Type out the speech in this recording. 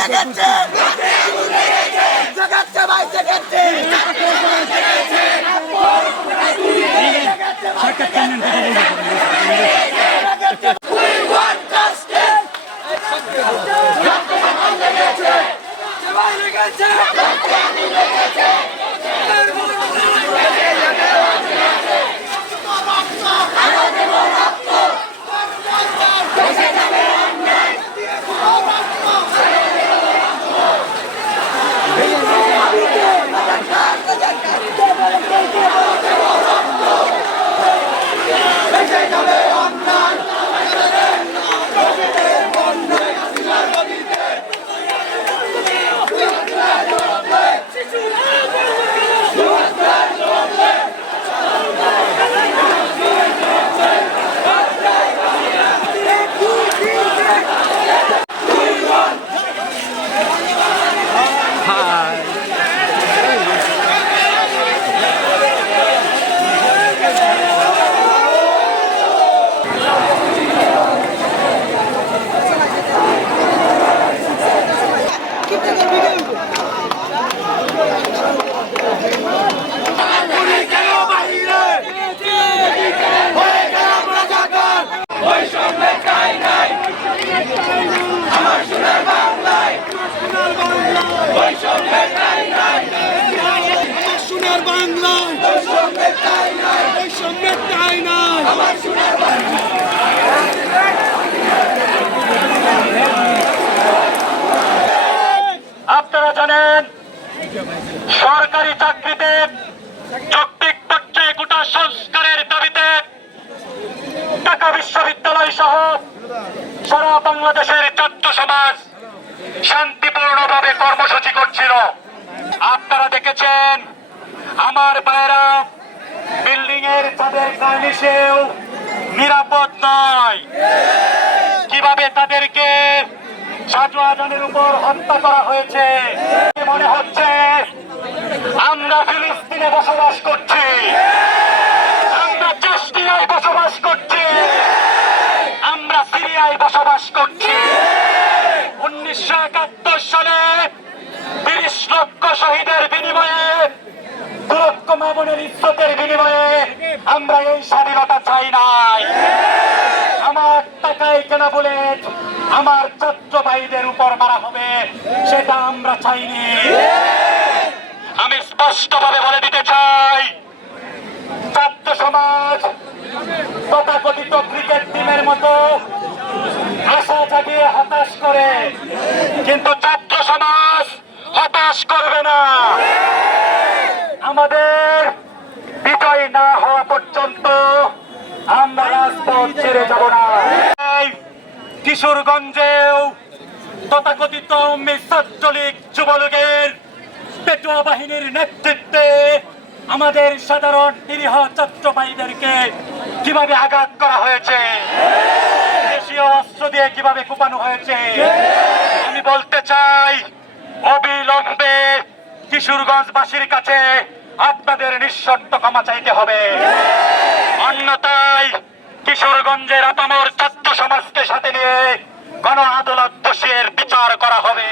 লেগেছে। জগাচ্ছে ভাই জেগেছে সোনার আপনারা জানেন সরকারি চাকরিতে যৌক্তিক পর্যায়ে গোটা সংস্কারের দাবিতে ঢাকা বিশ্ববিদ্যালয় সহ সারা বাংলাদেশের ছাত্র সমাজ শান্তিপূর্ণভাবে কর্মসূচি করছিল। আপনারা দেখেছেন, আমার ভাইরা বিল্ডিং এর তাদের নিরাপদ নয়। কীভাবে তাদেরকে শাহজাহানের উপর হত্যা করা হয়েছে মনে হচ্ছে? আমরা ফিলিস্তিনে বসবাস করছি। আমরা চেষ্টিয়ায় বসবাস করছি। বসবাস করছি। উনিশশো একাত্তর সালে তিরিশ লক্ষ শহীদের বিনিময়ে দু লক্ষ মামনের ইজ্জতের বিনিময়ে আমরা এই স্বাধীনতা চাই নাই। আমার টাকায় কেনা বুলেট আমার ছাত্র ভাইদের উপর মারা হবে, সেটা আমরা চাইনি। আমি স্পষ্টভাবে বলে দিতে চাই, ছাত্র সমাজ তথাকথিত ক্রিকেট টিমের মতো জাগিয়ে হতাশ করে। কিন্তু ছাত্র সমাজ হতাশ করবে না। আমাদের বিজয় না হওয়া পর্যন্ত পেটুয়া বাহিনীর নেতৃত্বে আমাদের সাধারণ নিরীহ ছাত্র ভাইদেরকে কীভাবে আঘাত করা হয়েছে? কীভাবে কুপানো হয়েছে। আমি বলতে চাই, অবিলম্বে কিশোরগঞ্জবাসীর কাছে আপনাদের নিঃশর্ত ক্ষমা চাইতে হবে। অন্যতায় কিশোরগঞ্জের আপামর ছাত্র সমাজকে সাথে নিয়ে গণ আদালত বসিয়ে বিচার করা হবে।